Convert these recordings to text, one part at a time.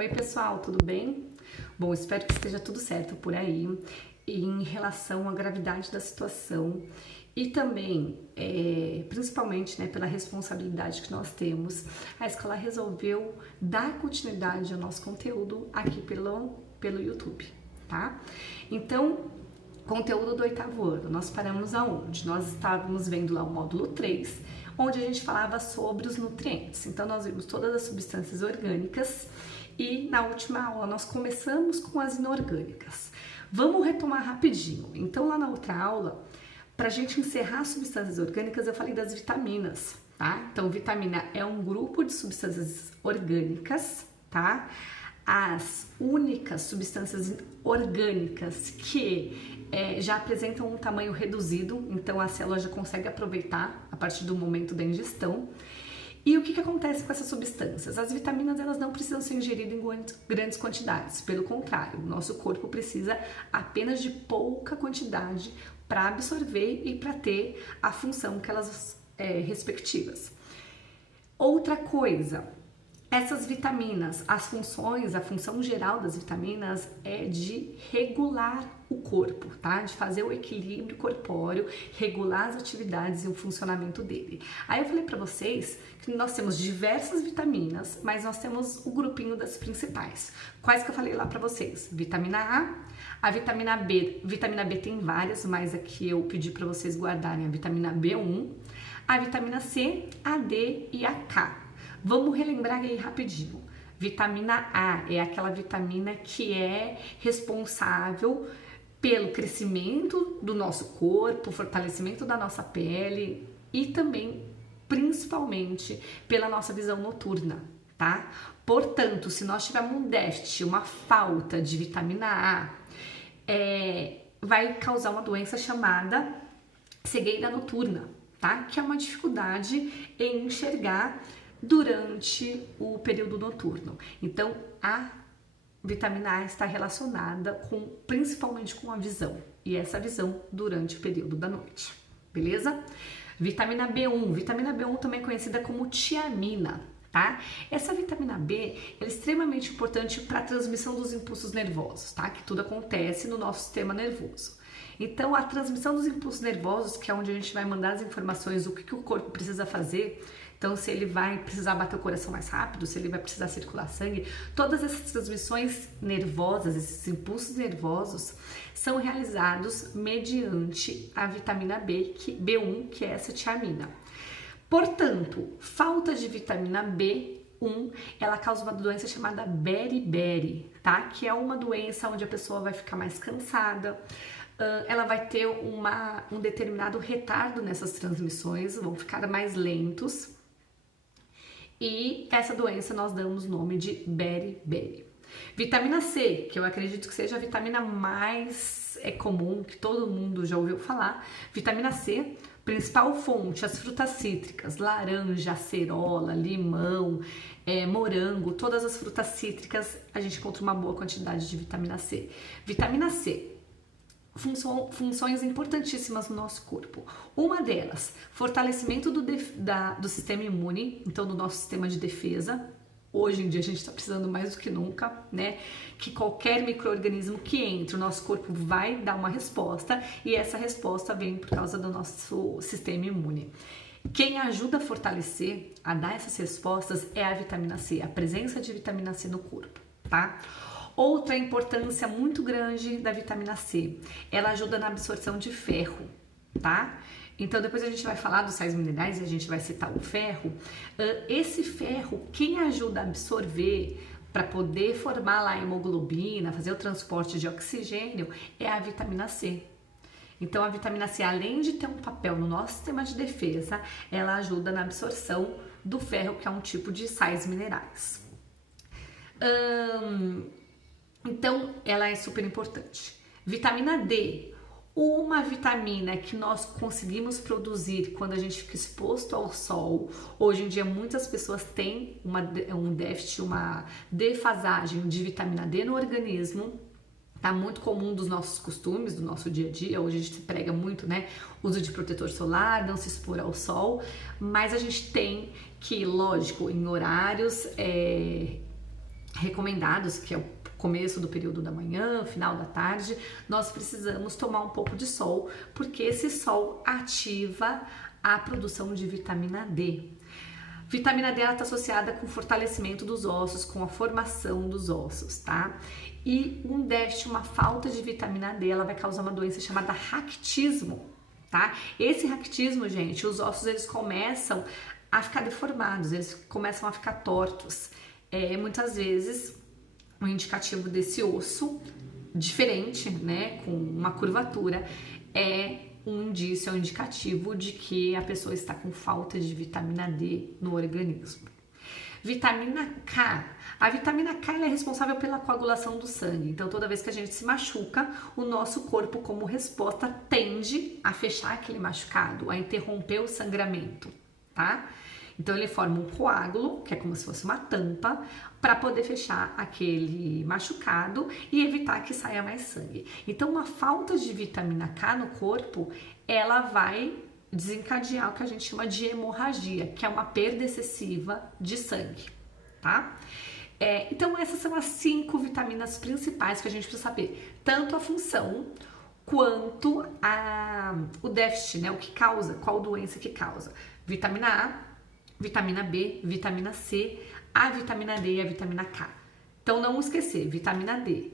Oi pessoal, tudo bem? Bom, espero que esteja tudo certo por aí em relação à gravidade da situação e também, principalmente, pela responsabilidade que nós temos, a escola resolveu dar continuidade ao nosso conteúdo aqui pelo YouTube, tá? Então, conteúdo do 8º ano, nós paramos aonde? Nós estávamos vendo lá o módulo 3, onde a gente falava sobre os nutrientes. Então, nós vimos todas as substâncias orgânicas e na última aula nós começamos com as inorgânicas. Vamos retomar rapidinho. Então, lá na outra aula, para a gente encerrar as substâncias orgânicas, eu falei das vitaminas, tá? Então, vitamina é um grupo de substâncias orgânicas, tá? As únicas substâncias orgânicas que já apresentam um tamanho reduzido, então a célula já consegue aproveitar a partir do momento da ingestão. E o que acontece com essas substâncias? As vitaminas elas não precisam ser ingeridas em grandes quantidades, pelo contrário, o nosso corpo precisa apenas de pouca quantidade para absorver e para ter a função que elas respectivas. Outra coisa, essas vitaminas, a função geral das vitaminas é de regular o corpo, tá? De fazer o equilíbrio corpóreo, regular as atividades e o funcionamento dele. Aí eu falei para vocês que nós temos diversas vitaminas, mas nós temos o grupinho das principais. Quais que eu falei lá para vocês? Vitamina A vitamina B. Vitamina B tem várias, mas aqui eu pedi para vocês guardarem a vitamina B1, a vitamina C, a D e a K. Vamos relembrar aí rapidinho. Vitamina A é aquela vitamina que é responsável pelo crescimento do nosso corpo, fortalecimento da nossa pele e também, principalmente, pela nossa visão noturna, tá? Portanto, se nós tivermos um déficit, uma falta de vitamina A, vai causar uma doença chamada cegueira noturna, tá? Que é uma dificuldade em enxergar durante o período noturno. Então, a vitamina A está relacionada principalmente com a visão, e essa visão durante o período da noite, beleza? Vitamina B1 também é conhecida como tiamina, tá? Essa vitamina B é extremamente importante para a transmissão dos impulsos nervosos, tá? Que tudo acontece no nosso sistema nervoso. Então, a transmissão dos impulsos nervosos, que é onde a gente vai mandar as informações do que o corpo precisa fazer. Então, se ele vai precisar bater o coração mais rápido, se ele vai precisar circular sangue, todas essas transmissões nervosas, esses impulsos nervosos, são realizados mediante a vitamina B1, que é essa tiamina. Portanto, falta de vitamina B1, ela causa uma doença chamada beriberi, tá? Que é uma doença onde a pessoa vai ficar mais cansada, ela vai ter um determinado retardo nessas transmissões, vão ficar mais lentos. E essa doença nós damos o nome de beriberi. Vitamina C, que eu acredito que seja a vitamina mais comum, que todo mundo já ouviu falar. Vitamina C, principal fonte, as frutas cítricas, laranja, acerola, limão, morango, todas as frutas cítricas, a gente encontra uma boa quantidade de vitamina C. Vitamina C, funções importantíssimas no nosso corpo. Uma delas, fortalecimento do sistema imune, então do nosso sistema de defesa. Hoje em dia a gente está precisando mais do que nunca, né? Que qualquer micro-organismo que entre, o nosso corpo vai dar uma resposta e essa resposta vem por causa do nosso sistema imune. Quem ajuda a fortalecer, a dar essas respostas é a vitamina C, a presença de vitamina C no corpo, tá? Outra importância muito grande da vitamina C, ela ajuda na absorção de ferro, tá? Então, depois a gente vai falar dos sais minerais e a gente vai citar o ferro. Esse ferro, quem ajuda a absorver para poder formar lá a hemoglobina, fazer o transporte de oxigênio, é a vitamina C. Então, a vitamina C, além de ter um papel no nosso sistema de defesa, ela ajuda na absorção do ferro, que é um tipo de sais minerais. Então, ela é super importante. Vitamina D, uma vitamina que nós conseguimos produzir quando a gente fica exposto ao sol. Hoje em dia, muitas pessoas têm um déficit, uma defasagem de vitamina D no organismo. Tá muito comum dos nossos costumes, do nosso dia a dia. Hoje a gente prega muito, né? Uso de protetor solar, não se expor ao sol. Mas a gente tem que, lógico, em horários recomendados, que é o começo do período da manhã, final da tarde, nós precisamos tomar um pouco de sol, porque esse sol ativa a produção de vitamina D. Vitamina D está associada com o fortalecimento dos ossos, com a formação dos ossos, tá? E um déficit, uma falta de vitamina D, ela vai causar uma doença chamada raquitismo, tá? Esse raquitismo, gente, os ossos eles começam a ficar deformados, eles começam a ficar tortos. Muitas vezes, um indicativo desse osso diferente, né, com uma curvatura, é um indício, é um indicativo de que a pessoa está com falta de vitamina D no organismo. Vitamina K. A vitamina K ela é responsável pela coagulação do sangue. Então, toda vez que a gente se machuca, o nosso corpo, como resposta, tende a fechar aquele machucado, a interromper o sangramento, tá? Então, ele forma um coágulo, que é como se fosse uma tampa, para poder fechar aquele machucado e evitar que saia mais sangue. Então, uma falta de vitamina K no corpo, ela vai desencadear o que a gente chama de hemorragia, que é uma perda excessiva de sangue, tá? Então, essas são as 5 vitaminas principais que a gente precisa saber. Tanto a função quanto o déficit, né? O que causa, qual doença que causa. Vitamina A, vitamina B, vitamina C, a vitamina D e a vitamina K. Então, não esquecer, vitamina D.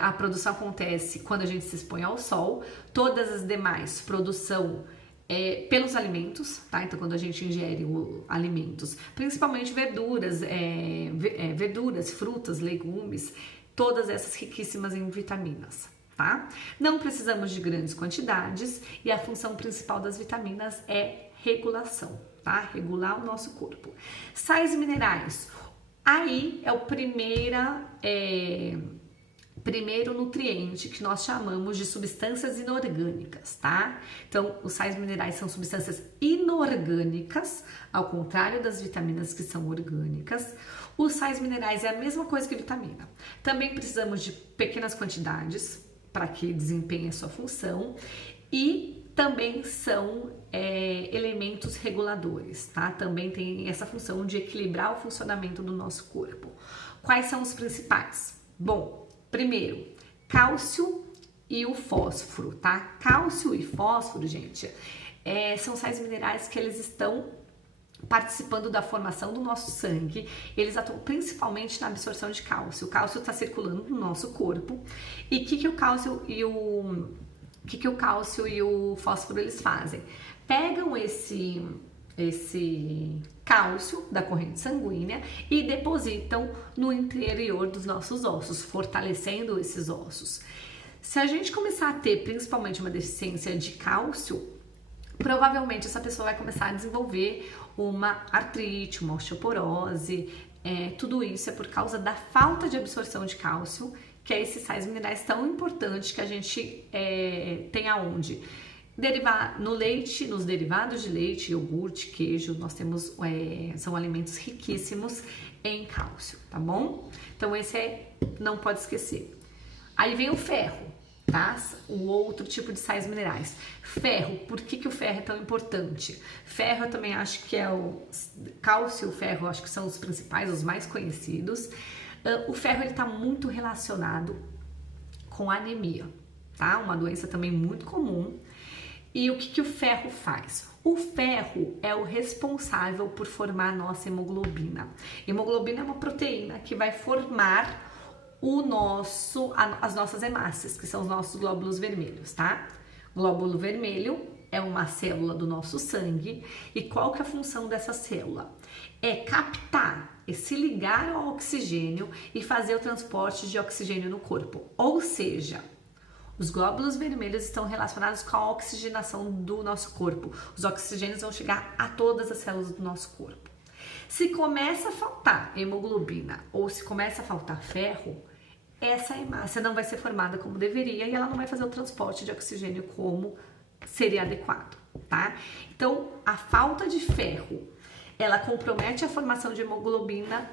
A produção acontece quando a gente se expõe ao sol. Todas as demais, produção pelos alimentos, tá? Então, quando a gente ingere alimentos, principalmente verduras, frutas, legumes, todas essas riquíssimas em vitaminas, tá? Não precisamos de grandes quantidades e a função principal das vitaminas é regulação, tá? Regular o nosso corpo. Sais minerais. Aí é o primeiro nutriente que nós chamamos de substâncias inorgânicas, tá? Então, os sais minerais são substâncias inorgânicas, ao contrário das vitaminas que são orgânicas. Os sais minerais é a mesma coisa que vitamina. Também precisamos de pequenas quantidades para que desempenhe a sua função e também são elementos reguladores, tá? Também tem essa função de equilibrar o funcionamento do nosso corpo. Quais são os principais? Bom, primeiro, cálcio e o fósforo, tá? Cálcio e fósforo, gente, são sais minerais que eles estão participando da formação do nosso sangue. Eles atuam principalmente na absorção de cálcio. O cálcio está circulando no nosso corpo. E o que o cálcio e o fósforo eles fazem? Pegam esse cálcio da corrente sanguínea e depositam no interior dos nossos ossos, fortalecendo esses ossos. Se a gente começar a ter principalmente uma deficiência de cálcio, provavelmente essa pessoa vai começar a desenvolver uma artrite, uma osteoporose. Tudo isso é por causa da falta de absorção de cálcio, que é esses sais minerais tão importantes que a gente tem aonde? No leite, nos derivados de leite, iogurte, queijo, nós temos, são alimentos riquíssimos em cálcio, tá bom? Então esse não pode esquecer. Aí vem o ferro, tá? O outro tipo de sais minerais. Ferro, por que o ferro é tão importante? Ferro eu também acho que cálcio e o ferro, acho que são os principais, os mais conhecidos. O ferro está muito relacionado com anemia, tá? Uma doença também muito comum. E o que o ferro faz? O ferro é o responsável por formar a nossa hemoglobina. Hemoglobina é uma proteína que vai formar as nossas hemácias, que são os nossos glóbulos vermelhos, tá? Glóbulo vermelho é uma célula do nosso sangue. E qual que é a função dessa célula? É captar, se ligar ao oxigênio e fazer o transporte de oxigênio no corpo. Ou seja, os glóbulos vermelhos estão relacionados com a oxigenação do nosso corpo. Os oxigênios vão chegar a todas as células do nosso corpo. Se começa a faltar hemoglobina ou se começa a faltar ferro, essa hemácia não vai ser formada como deveria e ela não vai fazer o transporte de oxigênio como seria adequado, tá? Então, a falta de ferro, ela compromete a formação de hemoglobina,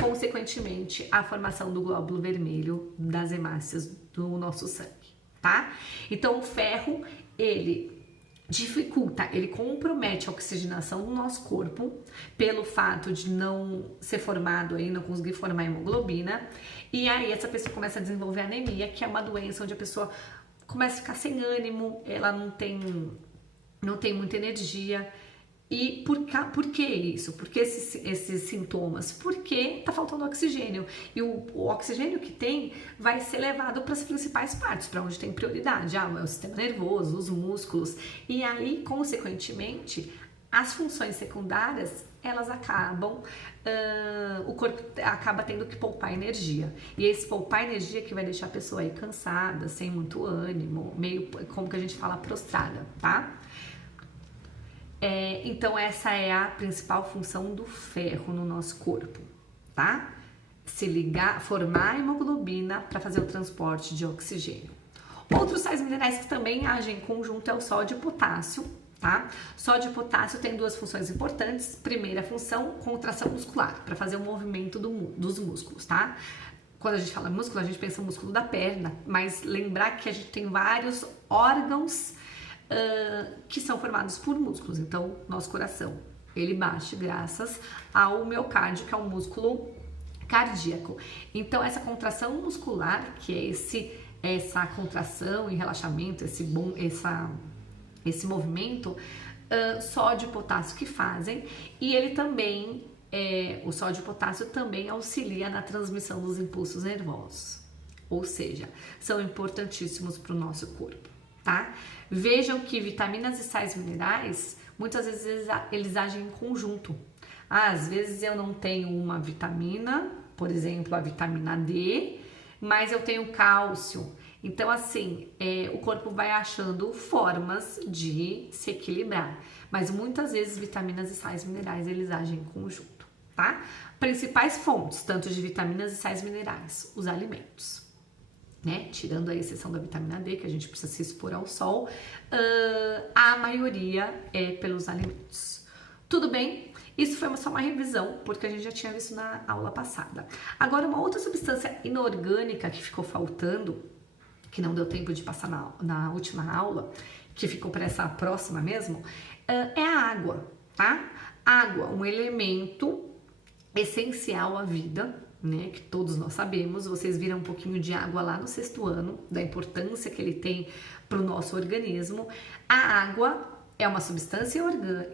consequentemente, a formação do glóbulo vermelho das hemácias do nosso sangue, tá? Então, o ferro, ele dificulta, ele compromete a oxigenação do nosso corpo pelo fato de não ser formado aí, não conseguir formar hemoglobina, e aí essa pessoa começa a desenvolver anemia, que é uma doença onde a pessoa começa a ficar sem ânimo, ela não tem muita energia. E por que isso? Por que esses sintomas? Porque tá faltando oxigênio. E o oxigênio que tem vai ser levado para as principais partes, para onde tem prioridade. É o sistema nervoso, os músculos. E aí, consequentemente, as funções secundárias, elas acabam, o corpo acaba tendo que poupar energia. E esse poupar energia que vai deixar a pessoa aí cansada, sem muito ânimo, meio, como que a gente fala, prostrada, tá? Então essa é a principal função do ferro no nosso corpo, tá? Se ligar, formar hemoglobina para fazer o transporte de oxigênio. Outros sais minerais que também agem em conjunto é o sódio e o potássio, tá? Sódio e potássio tem duas funções importantes. Primeira função, contração muscular, para fazer o movimento dos músculos, tá? Quando a gente fala músculo, a gente pensa no músculo da perna, mas lembrar que a gente tem vários órgãos que são formados por músculos. Então, nosso coração, ele bate graças ao miocárdio, que é um músculo cardíaco. Então, essa contração muscular, que é essa contração e relaxamento, esse movimento, sódio e potássio que fazem, e ele também, o sódio e potássio também auxilia na transmissão dos impulsos nervosos, ou seja, são importantíssimos para o nosso corpo, tá? Vejam que vitaminas e sais minerais, muitas vezes eles agem em conjunto. Às vezes eu não tenho uma vitamina, por exemplo, a vitamina D, mas eu tenho cálcio. Então, assim, o corpo vai achando formas de se equilibrar. Mas muitas vezes vitaminas e sais minerais, eles agem em conjunto, tá? Principais fontes, tanto de vitaminas e sais minerais, os alimentos. Né? Tirando a exceção da vitamina D, que a gente precisa se expor ao sol, a maioria é pelos alimentos. Tudo bem? Isso foi só uma revisão, porque a gente já tinha visto na aula passada. Agora, uma outra substância inorgânica que ficou faltando, que não deu tempo de passar na última aula, que ficou para essa próxima mesmo, é a água, tá? Água, um elemento essencial à vida, né, que todos nós sabemos. Vocês viram um pouquinho de água lá no sexto ano, da importância que ele tem para o nosso organismo. A água é uma substância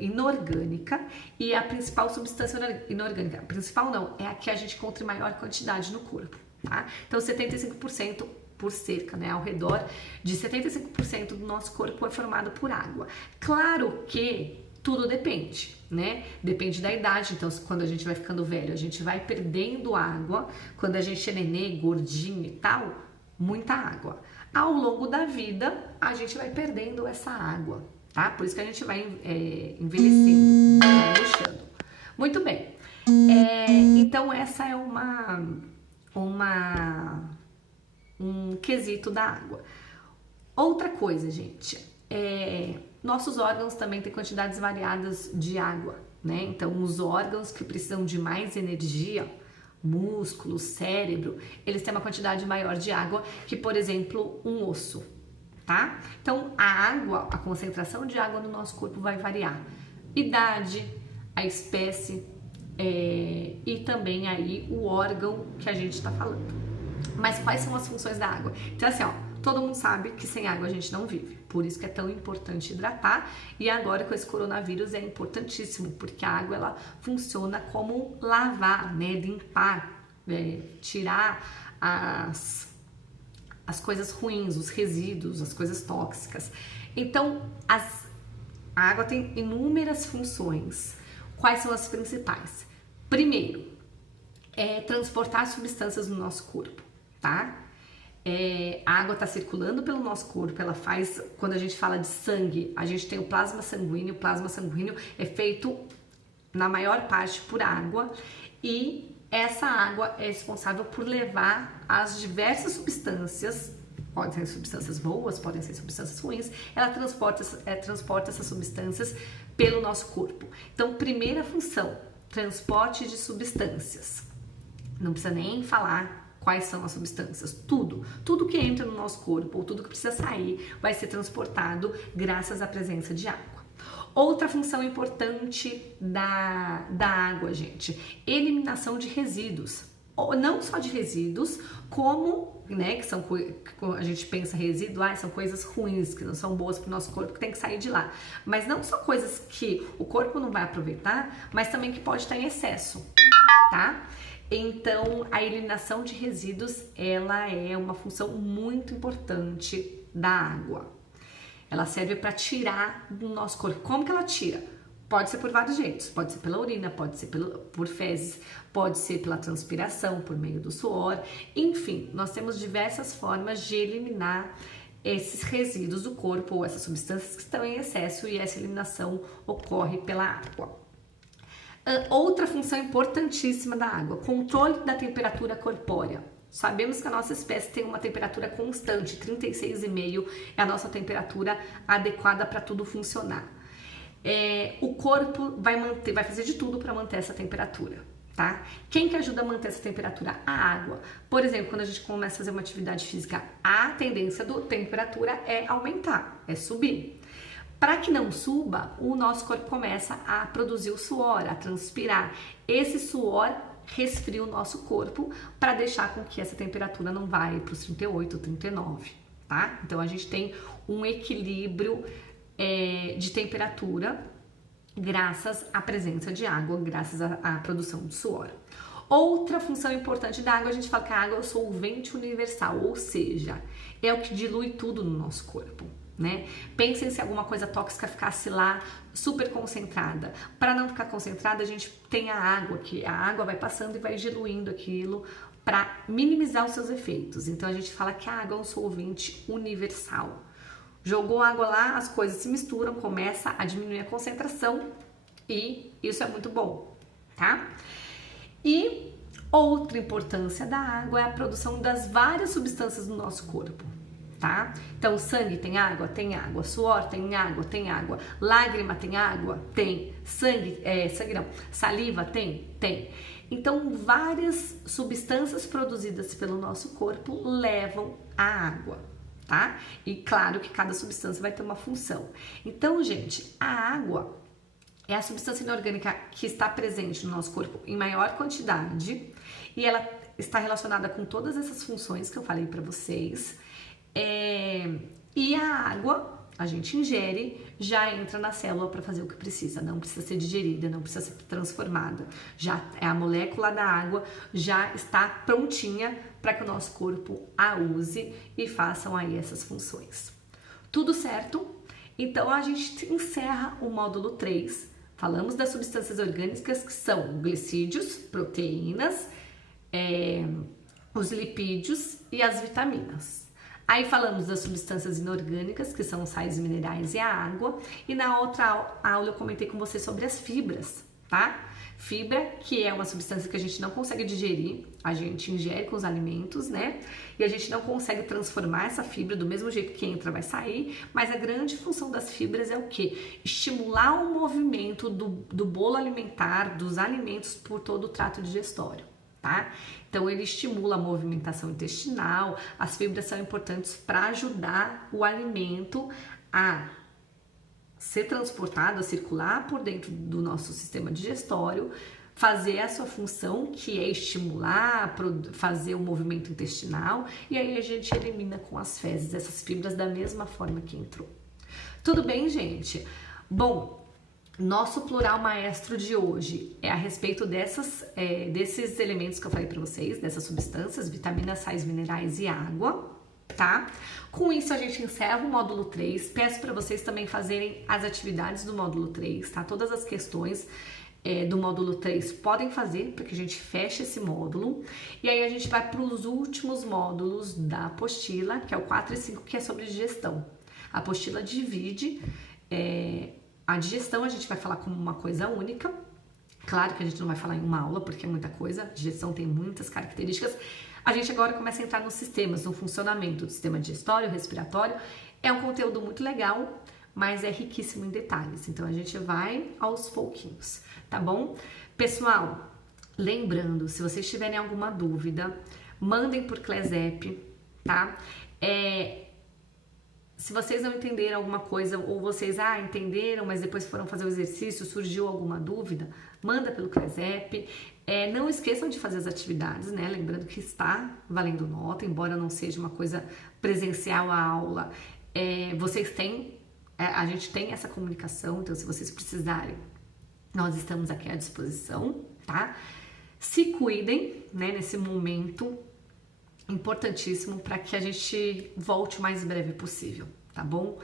inorgânica e é a principal substância inorgânica. A principal não, é a que a gente encontra em maior quantidade no corpo, tá? Então 75% por cerca, né, ao redor de 75% do nosso corpo é formado por água. Claro que tudo depende, né? Depende da idade. Então, quando a gente vai ficando velho, a gente vai perdendo água. Quando a gente é nenê, gordinho e tal, muita água. Ao longo da vida, a gente vai perdendo essa água, tá? Por isso que a gente vai envelhecendo, vai murchando. Muito bem. Então, essa é um quesito da água. Outra coisa, gente, nossos órgãos também têm quantidades variadas de água, né? Então, os órgãos que precisam de mais energia, músculo, cérebro, eles têm uma quantidade maior de água que, por exemplo, um osso, tá? Então, a água, a concentração de água no nosso corpo vai variar. Idade, a espécie e também aí o órgão que a gente está falando. Mas quais são as funções da água? Então, assim, ó, todo mundo sabe que sem água a gente não vive. Por isso que é tão importante hidratar. E agora com esse coronavírus é importantíssimo, porque a água ela funciona como lavar, né? Limpar, tirar as coisas ruins, os resíduos, as coisas tóxicas. Então, a água tem inúmeras funções. Quais são as principais? Primeiro, transportar substâncias no nosso corpo, tá? A água está circulando pelo nosso corpo, ela faz, quando a gente fala de sangue, a gente tem o plasma sanguíneo é feito na maior parte por água e essa água é responsável por levar as diversas substâncias, podem ser substâncias boas, podem ser substâncias ruins, ela transporta essas substâncias pelo nosso corpo. Então, primeira função, transporte de substâncias. Não precisa nem falar Quais são as substâncias? Tudo que entra no nosso corpo, ou tudo que precisa sair, vai ser transportado graças à presença de água. Outra função importante da água, gente, eliminação de resíduos. Não só de resíduos, como, né, que são, a gente pensa resíduo, são coisas ruins, que não são boas para o nosso corpo, que tem que sair de lá. Mas não só coisas que o corpo não vai aproveitar, mas também que pode estar em excesso, tá? Então, a eliminação de resíduos, ela é uma função muito importante da água. Ela serve para tirar do nosso corpo. Como que ela tira? Pode ser por vários jeitos. Pode ser pela urina, pode ser por fezes, pode ser pela transpiração, por meio do suor. Enfim, nós temos diversas formas de eliminar esses resíduos do corpo ou essas substâncias que estão em excesso, e essa eliminação ocorre pela água. Outra função importantíssima da água, controle da temperatura corpórea. Sabemos que a nossa espécie tem uma temperatura constante, 36,5 é a nossa temperatura adequada para tudo funcionar. O corpo vai fazer de tudo para manter essa temperatura, tá? Quem que ajuda a manter essa temperatura? A água. Por exemplo, quando a gente começa a fazer uma atividade física, a tendência da temperatura é aumentar, é subir. Para que não suba, o nosso corpo começa a produzir o suor, a transpirar. Esse suor resfria o nosso corpo para deixar com que essa temperatura não vá para os 38, 39, tá? Então a gente tem um equilíbrio de temperatura graças à presença de água, graças à produção de suor. Outra função importante da água, a gente fala que a água é o solvente universal, ou seja, é o que dilui tudo no nosso corpo, né? Pensem se alguma coisa tóxica ficasse lá super concentrada. Para não ficar concentrada, a gente tem a água, que a água vai passando e vai diluindo aquilo para minimizar os seus efeitos. Então a gente fala que a água é um solvente universal. Jogou água lá, as coisas se misturam, começa a diminuir a concentração e isso é muito bom, tá? E outra importância da água é a produção das várias substâncias do nosso corpo. Tá? Então, sangue tem água? Tem água. Suor tem água? Tem água. Lágrima tem água? Tem. Saliva tem? Tem. Então, várias substâncias produzidas pelo nosso corpo levam a água, tá? E claro que cada substância vai ter uma função. Então, gente, a água é a substância inorgânica que está presente no nosso corpo em maior quantidade e ela está relacionada com todas essas funções que eu falei para vocês. E a água, a gente ingere, já entra na célula para fazer o que precisa, não precisa ser digerida, não precisa ser transformada. Já a molécula da água já está prontinha para que o nosso corpo a use e façam aí essas funções. Tudo certo? Então a gente encerra o módulo 3. Falamos das substâncias orgânicas que são glicídios, proteínas, os lipídios e as vitaminas. Aí falamos das substâncias inorgânicas, que são os sais minerais e a água. E na outra aula eu comentei com você sobre as fibras, tá? Fibra, que é uma substância que a gente não consegue digerir, a gente ingere com os alimentos, né? E a gente não consegue transformar essa fibra do mesmo jeito que entra, vai sair. Mas a grande função das fibras é o quê? Estimular o movimento do bolo alimentar, dos alimentos por todo o trato digestório. Tá? Então ele estimula a movimentação intestinal, as fibras são importantes para ajudar o alimento a ser transportado, a circular por dentro do nosso sistema digestório, fazer a sua função, que é estimular, fazer o movimento intestinal, e aí a gente elimina com as fezes essas fibras da mesma forma que entrou. Tudo bem, gente? Bom, nosso plural maestro de hoje é a respeito desses elementos que eu falei para vocês, dessas substâncias, vitaminas, sais minerais e água, tá? Com isso a gente encerra o módulo 3, peço para vocês também fazerem as atividades do módulo 3, tá? Todas as questões do módulo 3 podem fazer para que a gente feche esse módulo, e aí a gente vai para os últimos módulos da apostila, que é o 4 e 5, que é sobre digestão. A apostila divide... A digestão a gente vai falar como uma coisa única. Claro que a gente não vai falar em uma aula, porque é muita coisa. A digestão tem muitas características. A gente agora começa a entrar nos sistemas, no funcionamento do sistema digestório, respiratório. É um conteúdo muito legal, mas é riquíssimo em detalhes. Então a gente vai aos pouquinhos, tá bom? Pessoal, lembrando, se vocês tiverem alguma dúvida, mandem por Clesep, tá? Se vocês não entenderam alguma coisa, ou vocês entenderam, mas depois foram fazer o exercício, surgiu alguma dúvida, manda pelo Clesep. Não esqueçam de fazer as atividades, né? Lembrando que está valendo nota, embora não seja uma coisa presencial à aula. Vocês têm, a gente tem essa comunicação, então se vocês precisarem, nós estamos aqui à disposição, tá? Se cuidem, né, nesse momento importantíssimo para que a gente volte o mais breve possível, tá bom?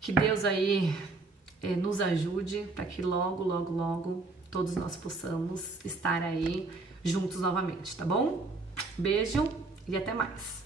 Que Deus aí nos ajude para que logo, logo, logo todos nós possamos estar aí juntos novamente, tá bom? Beijo e até mais!